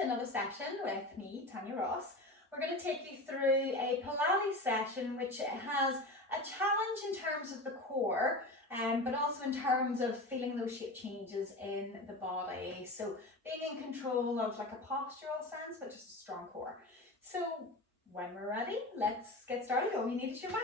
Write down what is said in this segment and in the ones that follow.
to another session with me, Tanya Ross. We're going to take you through a Pilates session which has a challenge in terms of the core, but also in terms of feeling those shape changes in the body. So being in control of like a postural sense, but just a strong core. So when we're ready, let's get started. All you need is your mat.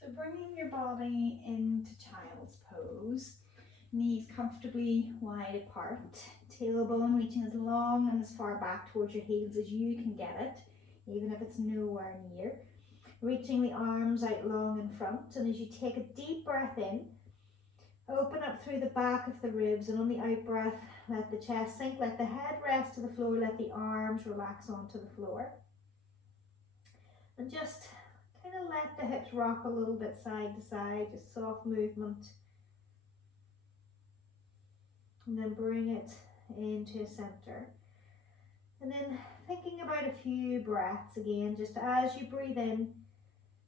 So bringing your body into child's pose, knees comfortably wide apart, tailbone reaching as long and as far back towards your heels as you can get it, even if it's nowhere near. Reaching the arms out long in front, and as you take a deep breath in, open up through the back of the ribs, and on the out breath, let the chest sink, let the head rest to the floor, let the arms relax onto the floor. And just kind of let the hips rock a little bit side to side, just soft movement. And then bring it into a center. And then thinking about a few breaths again, just as you breathe in,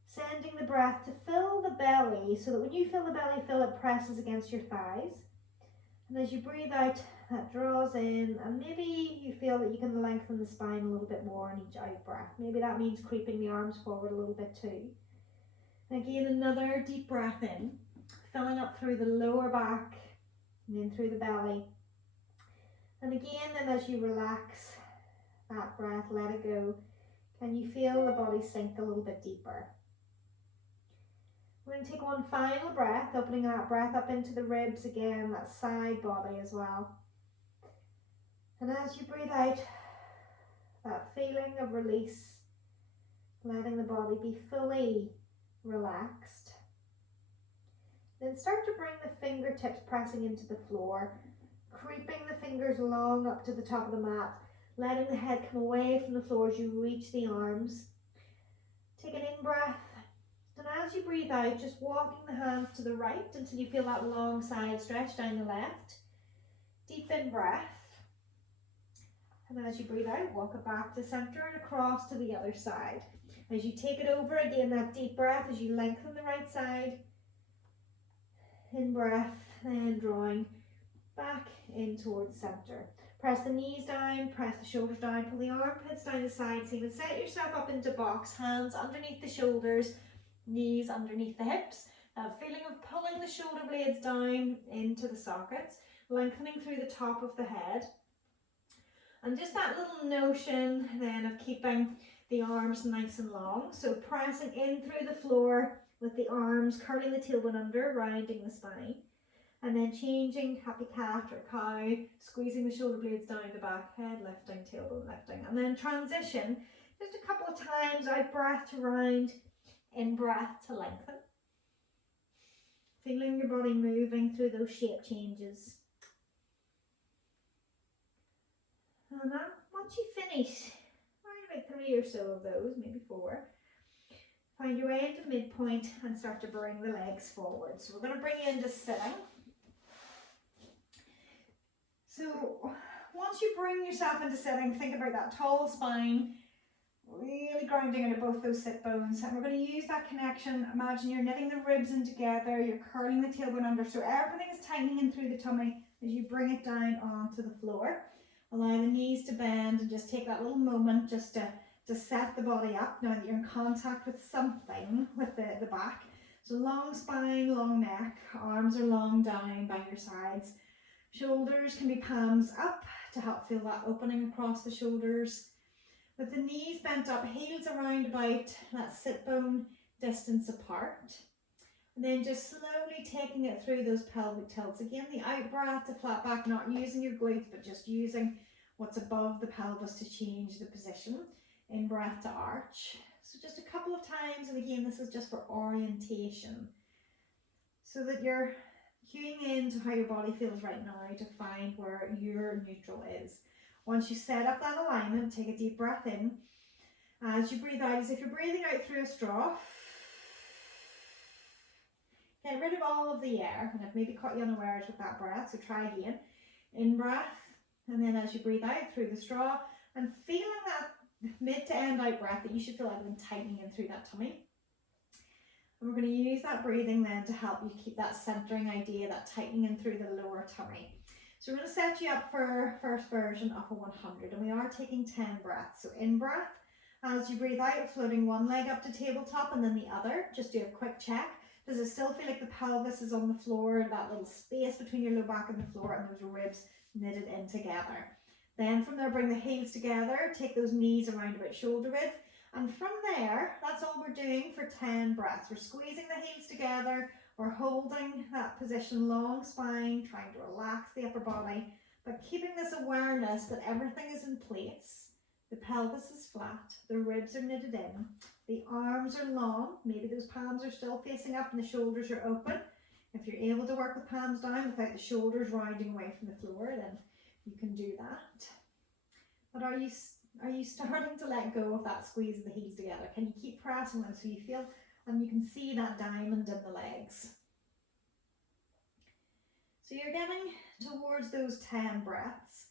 sending the breath to fill the belly so that when you feel the belly fill, it presses against your thighs. And as you breathe out, that draws in, and maybe you feel that you can lengthen the spine a little bit more on each out breath. Maybe that means creeping the arms forward a little bit too. And again, another deep breath in, filling up through the lower back and then through the belly. And again, then as you relax that breath, let it go, can you feel the body sink a little bit deeper? We're going to take one final breath, opening that breath up into the ribs again, that side body as well. And as you breathe out, that feeling of release, letting the body be fully relaxed. Then start to bring the fingertips pressing into the floor, creeping the fingers long up to the top of the mat, letting the head come away from the floor as you reach the arms. Take an in-breath, and as you breathe out, just walking the hands to the right until you feel that long side stretch down the left. Deep in-breath. And as you breathe out, walk it back to center and across to the other side. As you take it over, again, that deep breath as you lengthen the right side. In-breath, then drawing back in towards center. Press the knees down, press the shoulders down, pull the armpits down the side seam, and set yourself up into box, hands underneath the shoulders, knees underneath the hips. That feeling of pulling the shoulder blades down into the sockets, lengthening through the top of the head. And just that little notion then of keeping the arms nice and long. So pressing in through the floor with the arms, curling the tailbone under, rounding the spine. And then changing happy cat or cow, squeezing the shoulder blades down the back, head lifting, tailbone lifting. And then transition, just a couple of times, out breath to round, in breath to lengthen. Feeling your body moving through those shape changes. And then once you finish, around about 3 or so of those, maybe 4, find your way into midpoint and start to bring the legs forward. So we're going to bring you into sitting. So once you bring yourself into sitting, think about that tall spine, really grounding into both those sit bones. And we're going to use that connection. Imagine you're knitting the ribs in together, you're curling the tailbone under, so everything is tightening in through the tummy as you bring it down onto the floor. Allow the knees to bend and just take that little moment just to set the body up now that you're in contact with something with the back. So long spine, long neck, arms are long down by your sides. Shoulders can be palms up to help feel that opening across the shoulders. With the knees bent up, heels around about that sit bone distance apart. And then just slowly taking it through those pelvic tilts. Again, the out breath to flat back, not using your glutes, but just using what's above the pelvis to change the position. In breath to arch. So just a couple of times, and again, this is just for orientation. So that you're cueing into how your body feels right now to find where your neutral is. Once you set up that alignment, take a deep breath in. As you breathe out, as if you're breathing out through a straw. Get rid of all of the air, and I've maybe caught you unawares with that breath, so try again. In breath, and then as you breathe out through the straw, and feeling that mid to end out breath that you should feel everything tightening in through that tummy. And we're going to use that breathing then to help you keep that centering idea, that tightening in through the lower tummy. So we're going to set you up for first version of a 100, and we are taking 10 breaths. So in breath, as you breathe out, floating one leg up to tabletop and then the other. Just do a quick check. Does it still feel like the pelvis is on the floor, that little space between your low back and the floor, and those ribs knitted in together? Then from there, bring the heels together, take those knees around about shoulder width, and from there, that's all we're doing for 10 breaths. We're squeezing the heels together, we're holding that position, long spine, trying to relax the upper body, but keeping this awareness that everything is in place. The pelvis is flat, the ribs are knitted in, the arms are long, maybe those palms are still facing up and the shoulders are open. If you're able to work with palms down without the shoulders rounding away from the floor, then you can do that. But are you starting to let go of that squeeze of the heels together? Can you keep pressing them so you feel, and you can see that diamond in the legs? So you're getting towards those 10 breaths.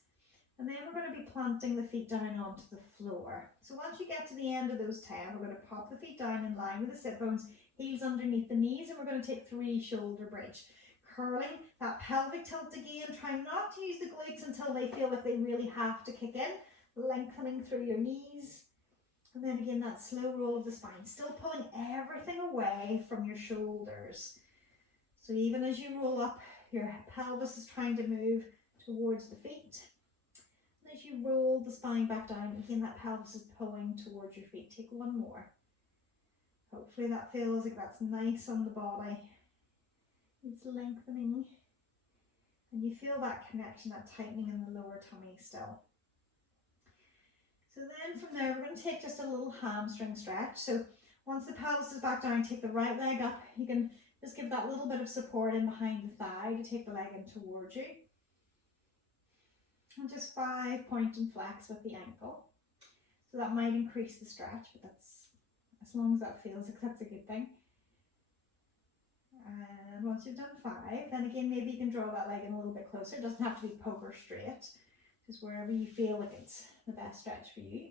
And then we're going to be planting the feet down onto the floor. So once you get to the end of those 10, we're going to pop the feet down in line with the sit bones, heels underneath the knees, and we're going to take 3 shoulder bridge. Curling that pelvic tilt again, trying not to use the glutes until they feel like they really have to kick in, lengthening through your knees. And then again, that slow roll of the spine, still pulling everything away from your shoulders. So even as you roll up, your pelvis is trying to move towards the feet. As you roll the spine back down, again that pelvis is pulling towards your feet. Take one more. Hopefully that feels like that's nice on the body. It's lengthening. And you feel that connection, that tightening in the lower tummy still. So then from there, we're going to take just a little hamstring stretch. So once the pelvis is back down, take the right leg up. You can just give that little bit of support in behind the thigh to take the leg in towards you. And just 5 point and flex with the ankle. So that might increase the stretch, but that's, as long as that feels like that's a good thing. And once you've done 5, then again, maybe you can draw that leg in a little bit closer. It doesn't have to be poker straight, just wherever you feel like it's the best stretch for you.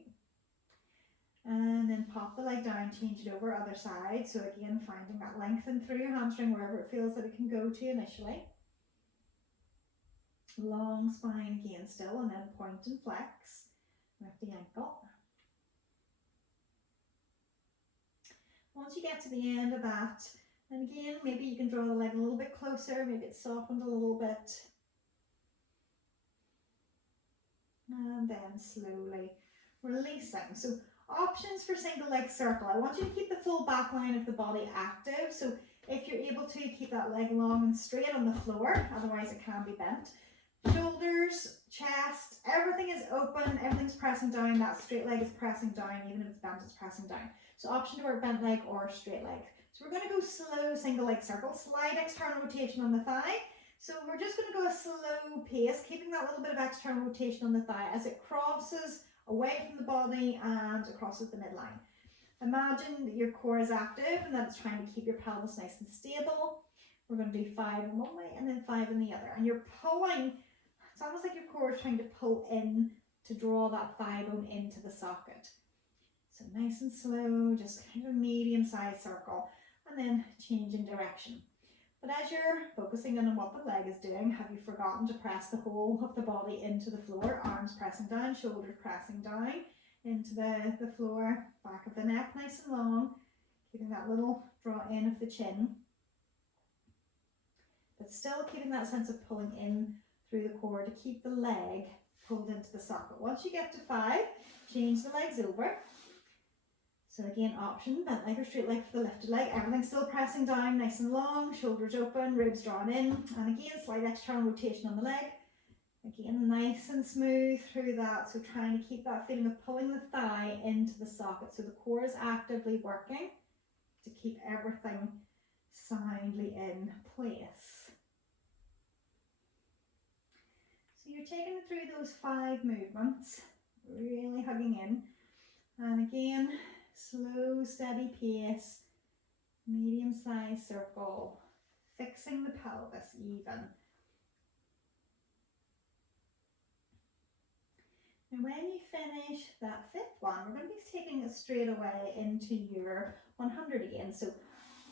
And then pop the leg down, change it over other side. So again, finding that lengthen through your hamstring wherever it feels that it can go to initially. Long spine again still, and then point and flex with the ankle. Once you get to the end of that, and again, maybe you can draw the leg a little bit closer, maybe it's softened a little bit. And then slowly releasing. So options for single leg circle. I want you to keep the full back line of the body active. So if you're able to, keep that leg long and straight on the floor, otherwise it can be bent. Shoulders, chest, everything is open, everything's pressing down, that straight leg is pressing down, even if it's bent, it's pressing down. So option to work bent leg or straight leg. So we're going to go slow single leg circle, slight external rotation on the thigh. So we're just going to go a slow pace, keeping that little bit of external rotation on the thigh as it crosses away from the body and crosses the midline. Imagine that your core is active and that it's trying to keep your pelvis nice and stable. We're going to do 5 in one way and then 5 in the other. And you're pulling. It's almost like your core is trying to pull in to draw that thigh bone into the socket. So nice and slow, just kind of a medium-sized circle, and then change in direction. But as you're focusing on what the leg is doing, have you forgotten to press the whole of the body into the floor? Arms pressing down, shoulders pressing down into the floor, back of the neck nice and long, keeping that little draw in of the chin, but still keeping that sense of pulling in through the core to keep the leg pulled into the socket. Once you get to 5, change the legs over. So again, option, bent leg or straight leg for the lifted leg. Everything's still pressing down, nice and long, shoulders open, ribs drawn in. And again, slight external rotation on the leg. Again, nice and smooth through that. So trying to keep that feeling of pulling the thigh into the socket. So the core is actively working to keep everything soundly in place. So you're taking it through those 5 movements, really hugging in. And again, slow, steady pace, medium-sized circle, fixing the pelvis even. And when you finish that 5th one, we're going to be taking it straight away into your 100 again. So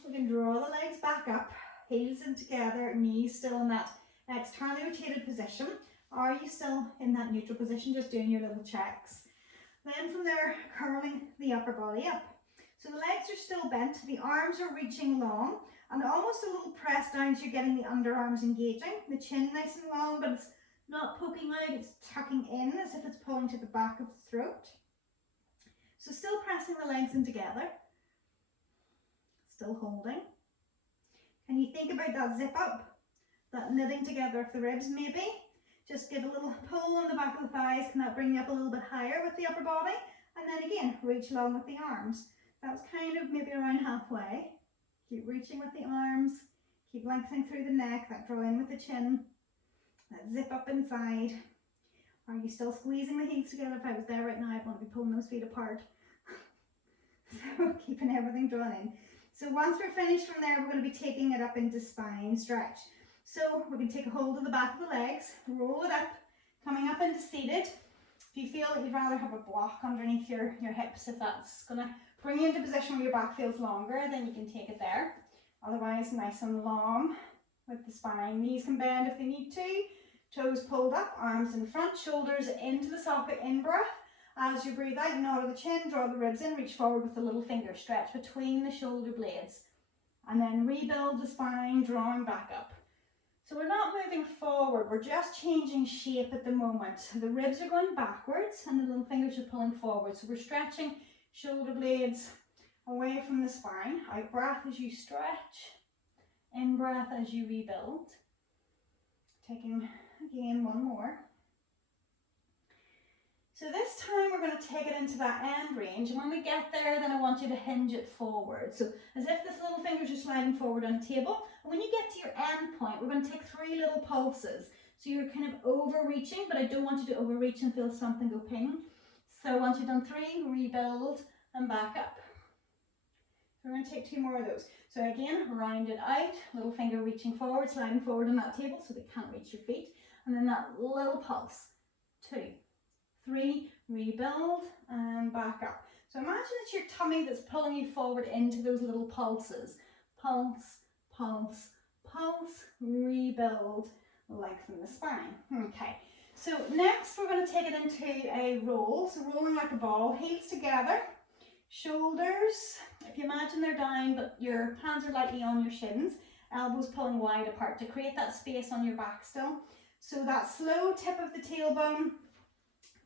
we're can draw the legs back up, heels in together, knees still in that externally rotated position. Are you still in that neutral position, just doing your little checks? Then from there, curling the upper body up. So the legs are still bent, the arms are reaching long, and almost a little press down so you're getting the underarms engaging. The chin nice and long, but it's not poking out, it's tucking in as if it's pulling to the back of the throat. So still pressing the legs in together. Still holding. Can you think about that zip up? That knitting together of the ribs maybe? Just give a little pull on the back of the thighs. Can that bring you up a little bit higher with the upper body? And then again, reach long with the arms. That's kind of maybe around halfway. Keep reaching with the arms. Keep lengthening through the neck. That draw in with the chin. That zip up inside. Are you still squeezing the heels together? If I was there right now, I'd want to be pulling those feet apart. So keeping everything drawn in. So once we're finished from there, we're going to be taking it up into spine stretch. So we can take a hold of the back of the legs, roll it up, coming up into seated. If you feel that you'd rather have a block underneath your hips, if that's going to bring you into a position where your back feels longer, then you can take it there. Otherwise, nice and long with the spine. Knees can bend if they need to. Toes pulled up, arms in front, shoulders into the socket, in breath. As you breathe out, nod of the chin, draw the ribs in, reach forward with the little finger, stretch between the shoulder blades. And then rebuild the spine, drawing back up. So we're not moving forward, we're just changing shape at the moment. The ribs are going backwards and the little fingers are pulling forward. So we're stretching shoulder blades away from the spine. Out breath as you stretch, in breath as you rebuild. Taking again one more. So this time we're going to take it into that end range, and when we get there, then I want you to hinge it forward. So as if the little fingers are sliding forward on the table. And when you get to your end point, we're going to take 3 little pulses. So you're kind of overreaching, but I don't want you to overreach and feel something go ping. So once you've done 3, rebuild and back up. So we're going to take 2 more of those. So again, round it out, little finger reaching forward, sliding forward on that table so they can't reach your feet. And then that little pulse. 2, 3, rebuild and back up. So imagine it's your tummy that's pulling you forward into those little pulses. Pulse, pulse, pulse, rebuild, lengthen the spine. Okay, so next we're going to take it into a roll. So rolling like a ball, heels together, shoulders, if you imagine they're down but your hands are lightly on your shins, elbows pulling wide apart to create that space on your back still. So that slow tip of the tailbone,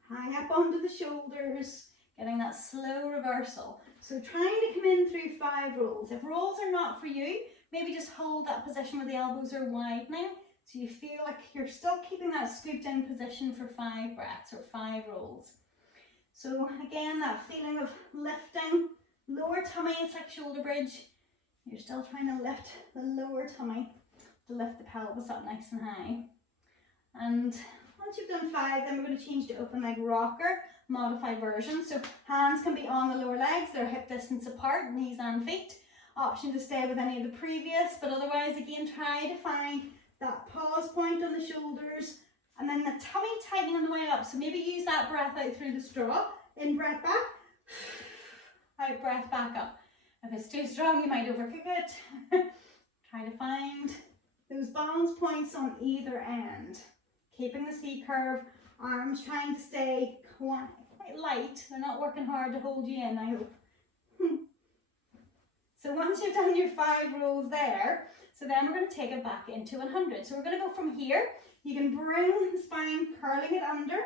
high up onto the shoulders, getting that slow reversal. So trying to come in through 5 rolls. If rolls are not for you, maybe just hold that position where the elbows are widening so you feel like you're still keeping that scooped in position for 5 breaths or 5 rolls. So again, that feeling of lifting, lower tummy, it's like shoulder bridge. You're still trying to lift the lower tummy to lift the pelvis up nice and high. And once you've done 5, then we're going to change to open leg rocker, modified version. So hands can be on the lower legs, they're hip distance apart, knees and feet. Option to stay with any of the previous, but otherwise again try to find that pause point on the shoulders and then the tummy tightening on the way up. So maybe use that breath out through the straw, in breath back, out breath back up. If it's too strong you might overcook it. Try to find those balance points on either end. Keeping the C curve, arms trying to stay quite light. They're not working hard to hold you in, I hope. So once you've done your 5 rolls there, so then we're going to take it back into 100. So we're going to go from here. You can bring the spine, curling it under.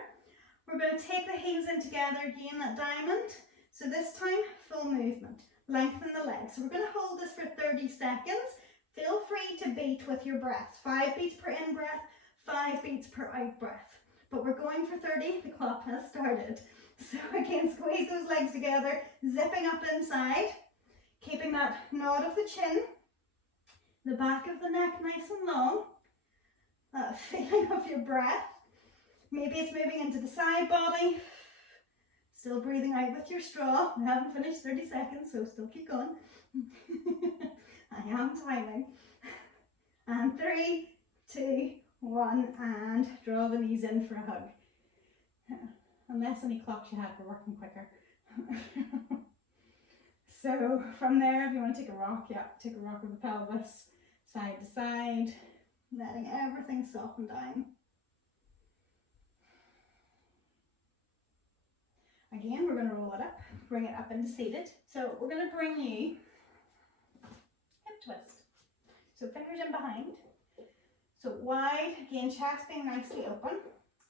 We're going to take the heels in together again, that diamond. So this time, full movement. Lengthen the legs. So we're going to hold this for 30 seconds. Feel free to beat with your breath. 5 beats per in breath, 5 beats per out breath. But we're going for 30, the clock has started. So again, squeeze those legs together, zipping up inside, keeping that nod of the chin, the back of the neck nice and long, that feeling of your breath. Maybe it's moving into the side body, still breathing out with your straw. We haven't finished 30 seconds, so still keep going. I am timing. And 3, 2, 1, and draw the knees in for a hug. Unless any clocks you have are working quicker. So from there, if you want to take a rock, yeah, take a rock with the pelvis, side to side, letting everything soften down. Again, we're going to roll it up, bring it up into seated. So we're going to bring you hip twist. So fingers in behind. So wide, again, chest being nicely open.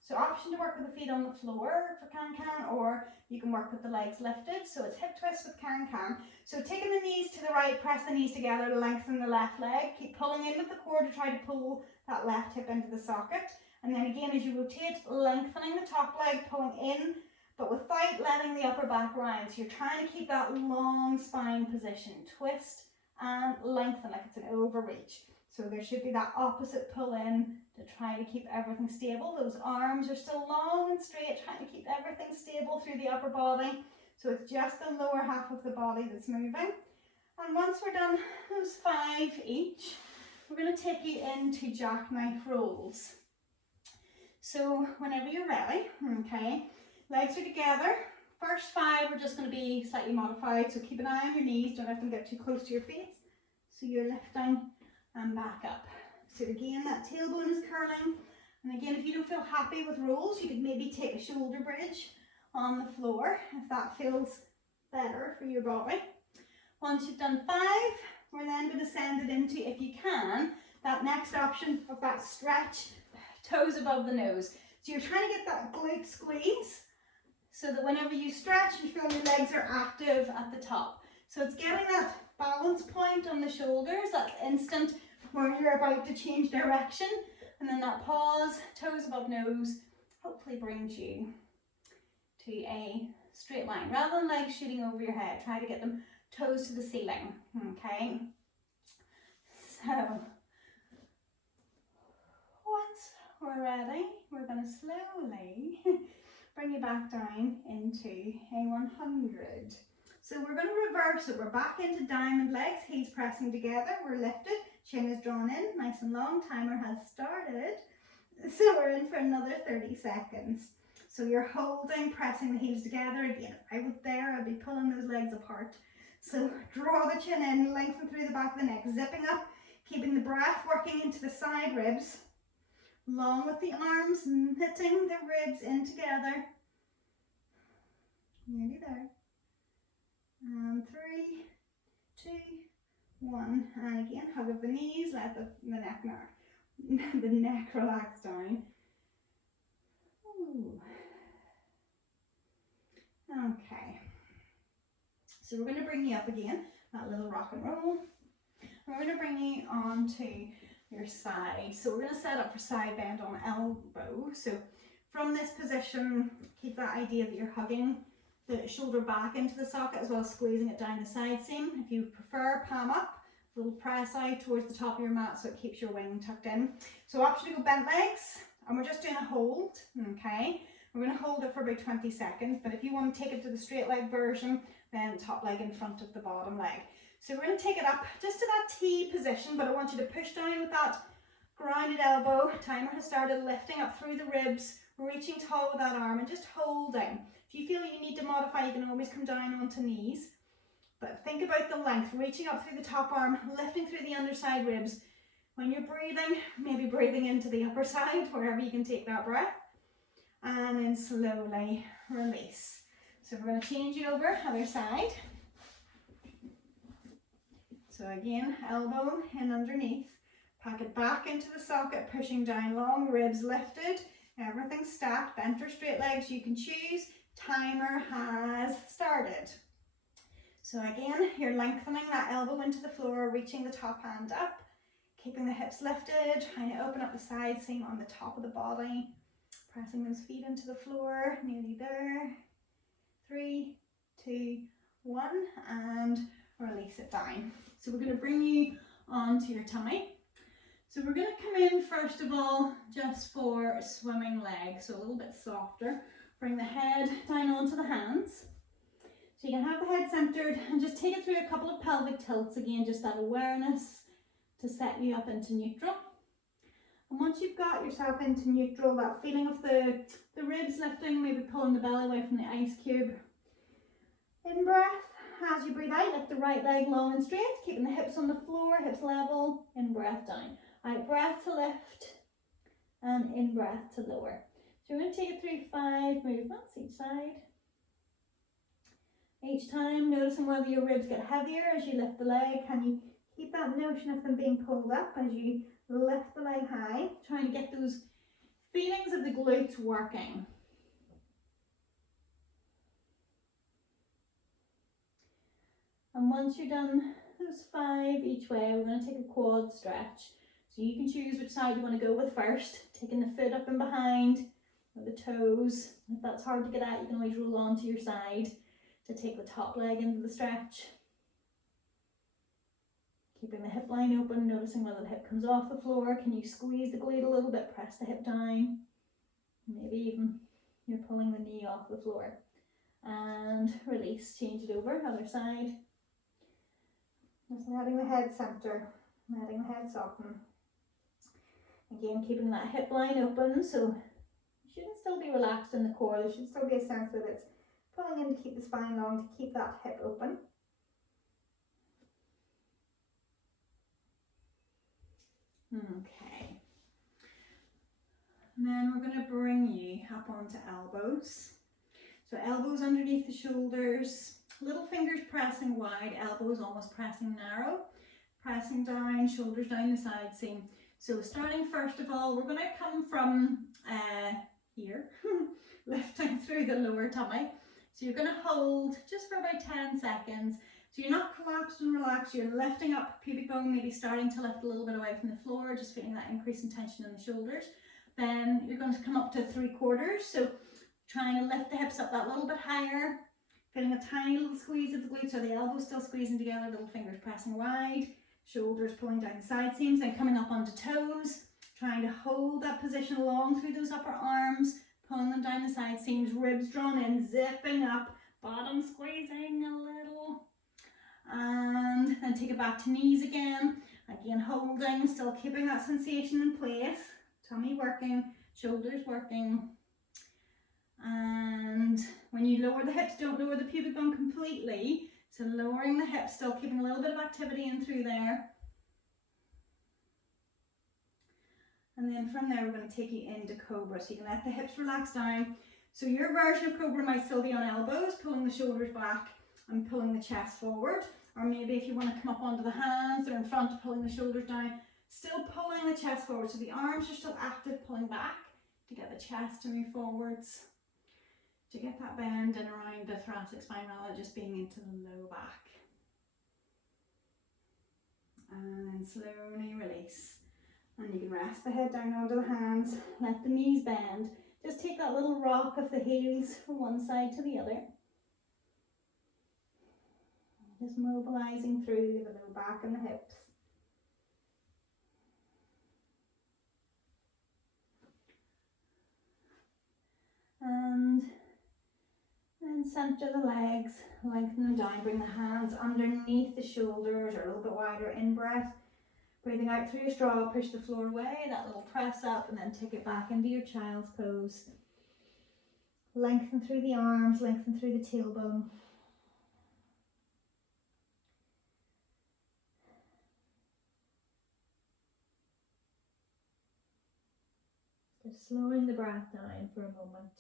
So option to work with the feet on the floor for can-can, or you can work with the legs lifted. So it's hip twist with can-can. So taking the knees to the right, press the knees together to lengthen the left leg. Keep pulling in with the core to try to pull that left hip into the socket. And then again, as you rotate, lengthening the top leg, pulling in, but without letting the upper back round. So you're trying to keep that long spine position. Twist and lengthen like it's an overreach. So there should be that opposite pull in to try to keep everything stable. Those arms are still long and straight, trying to keep everything stable through the upper body. So it's just the lower half of the body that's moving. And once we're done those 5 each, we're going to take you into Jackknife Rolls. So whenever you're ready, okay, legs are together. First 5 are just going to be slightly modified, so keep an eye on your knees, don't let them get too close to your face. So you're lifting and back up. So again, that tailbone is curling. And again, if you don't feel happy with rolls, you could maybe take a shoulder bridge on the floor if that feels better for your body. Once you've done 5, we're then going to send it into, if you can, that next option of that stretch, toes above the nose. So you're trying to get that glute squeeze so that whenever you stretch, you feel your legs are active at the top. So it's getting that balance point on the shoulders, that instant where you're about to change direction, and then that pause, toes above nose, hopefully brings you to a straight line. Rather than legs shooting over your head, try to get them toes to the ceiling, okay? So, once we're ready, we're going to slowly bring you back down into a 100. So we're going to reverse it. We're back into diamond legs, heels pressing together, we're lifted, chin is drawn in, nice and long, timer has started. So we're in for another 30 seconds. So you're holding, pressing the heels together. Again, if I was there, I'd be pulling those legs apart. So draw the chin in, lengthen through the back of the neck, zipping up, keeping the breath working into the side ribs, long with the arms, knitting the ribs in together. Nearly there. And 3, 2, 1. And again, hug of the knees, let the neck relax down. Ooh. Okay. So we're going to bring you up again, that little rock and roll. We're going to bring you onto your side. So we're going to set up for side bend on elbow. So from this position, keep that idea that you're hugging the shoulder back into the socket as well as squeezing it down the side seam. If you prefer, palm up, a little press out towards the top of your mat so it keeps your wing tucked in. So option to go bent legs, and we're just doing a hold, okay? We're going to hold it for about 20 seconds, but if you want to take it to the straight leg version, then top leg in front of the bottom leg. So we're going to take it up just to that T position, but I want you to push down with that grounded elbow. Timer has started, lifting up through the ribs, reaching tall with that arm and just holding. If you feel like you need to modify, you can always come down onto knees. But think about the length, reaching up through the top arm, lifting through the underside ribs. When you're breathing, maybe breathing into the upper side, wherever you can take that breath. And then slowly release. So we're going to change it over, other side. So again, elbow in underneath. Pack it back into the socket, pushing down, long ribs lifted. Everything stacked, bent or straight legs you can choose. Timer has started. So again, you're lengthening that elbow into the floor, reaching the top hand up, keeping the hips lifted, trying to open up the side seam on the top of the body, pressing those feet into the floor, nearly there. 3, 2, 1, and release it down. So we're going to bring you onto your tummy. So we're going to come in first of all just for swimming legs, so a little bit softer. Bring the head down onto the hands. So you can have the head centered and just take it through a couple of pelvic tilts, again just that awareness to set you up into neutral. And once you've got yourself into neutral, that feeling of the ribs lifting, maybe pulling the belly away from the ice cube. In breath as you breathe out, lift the right leg long and straight, keeping the hips on the floor, hips level, in breath down. Out breath to lift, and in breath to lower. So we're going to take it through 5 movements each side. Each time noticing whether your ribs get heavier as you lift the leg. Can you keep that notion of them being pulled up as you lift the leg high, trying to get those feelings of the glutes working. And once you're done those 5 each way, we're going to take a quad stretch. So you can choose which side you want to go with first, taking the foot up and behind, or the toes. If that's hard to get at, you can always roll onto your side to take the top leg into the stretch. Keeping the hip line open, noticing whether the hip comes off the floor. Can you squeeze the glute a little bit, press the hip down? Maybe even you're pulling the knee off the floor. And release, change it over, other side. Just letting the head center, letting the head soften. Again, keeping that hip line open, so you shouldn't still be relaxed in the core. There should still be a sense that it's pulling in to keep the spine long, to keep that hip open. Okay. And then we're going to bring you up onto elbows. So elbows underneath the shoulders, little fingers pressing wide, elbows almost pressing narrow, pressing down, shoulders down the side seam. So starting first of all, we're going to come from here, lifting through the lower tummy. So you're going to hold just for about 10 seconds. So you're not collapsed and relaxed, you're lifting up pubic bone, maybe starting to lift a little bit away from the floor, just feeling that increase in tension in the shoulders. Then you're going to come up to 3/4. So trying to lift the hips up that little bit higher, feeling a tiny little squeeze of the glutes, or the elbows still squeezing together, little fingers pressing wide, shoulders pulling down the side seams, then coming up onto toes, trying to hold that position long through those upper arms, pulling them down the side seams, ribs drawn in, zipping up, bottom squeezing a little, and then take it back to knees again holding, still keeping that sensation in place, tummy working, shoulders working. And when you lower the hips, don't lower the pubic bone completely. So lowering the hips, still keeping a little bit of activity in through there. And then from there, we're going to take you into Cobra. So you can let the hips relax down. So your version of Cobra might still be on elbows, pulling the shoulders back and pulling the chest forward. Or maybe if you want to come up onto the hands, they're in front, pulling the shoulders down, still pulling the chest forward. So the arms are still active, pulling back to get the chest to move forwards, to get that bend in around the thoracic spine rather than just being into the low back. And then slowly release. And you can rest the head down onto the hands, let the knees bend. Just take that little rock of the heels from one side to the other. Just mobilizing through the low back and the hips. And then center the legs, lengthen them down, bring the hands underneath the shoulders or a little bit wider in breath. Breathing out through your straw, push the floor away, that little press up, and then take it back into your child's pose. Lengthen through the arms, lengthen through the tailbone. Just slowing the breath down for a moment.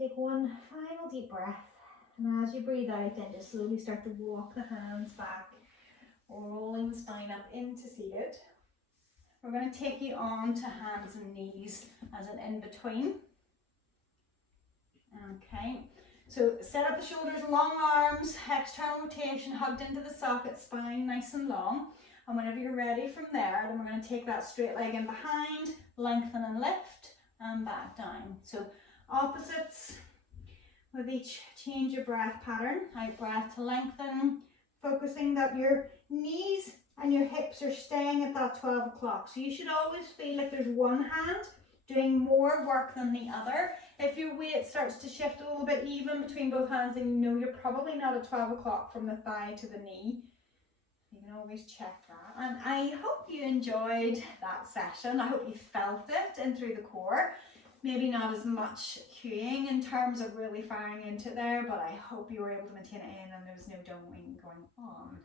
Take one final deep breath. And as you breathe out, then just slowly start to walk the hands back, rolling the spine up into seated. We're going to take you on to hands and knees as an in-between. Okay, so set up the shoulders, long arms, external rotation, hugged into the socket, spine nice and long. And whenever you're ready from there, then we're going to take that straight leg in behind, lengthen and lift, and back down. So opposites. With each change your breath pattern, out breath to lengthen, focusing that your knees and your hips are staying at that 12 o'clock. So you should always feel like there's one hand doing more work than the other. If your weight starts to shift a little bit even between both hands, then you know you're probably not at 12 o'clock from the thigh to the knee. You can always check that. And I hope you enjoyed that session. I hope you felt it in through the core. maybe not as much cueing in terms of really firing into there, but I hope you were able to maintain it in and there was no doming going on.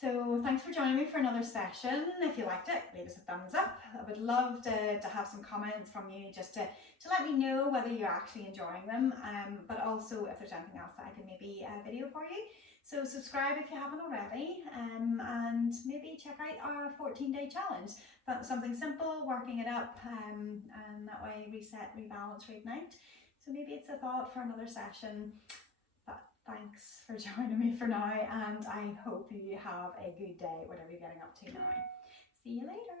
So thanks for joining me for another session. If you liked it, leave us a thumbs up. I would love to have some comments from you just to let me know whether you're actually enjoying them, but also if there's anything else that I can maybe video for you. So subscribe if you haven't already, and maybe check out our 14-day challenge. That's something simple, working it up, and that way reset, rebalance, reignite. So maybe it's a thought for another session. Thanks for joining me for now, and I hope you have a good day, whatever you're getting up to now. See you later.